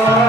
Oh.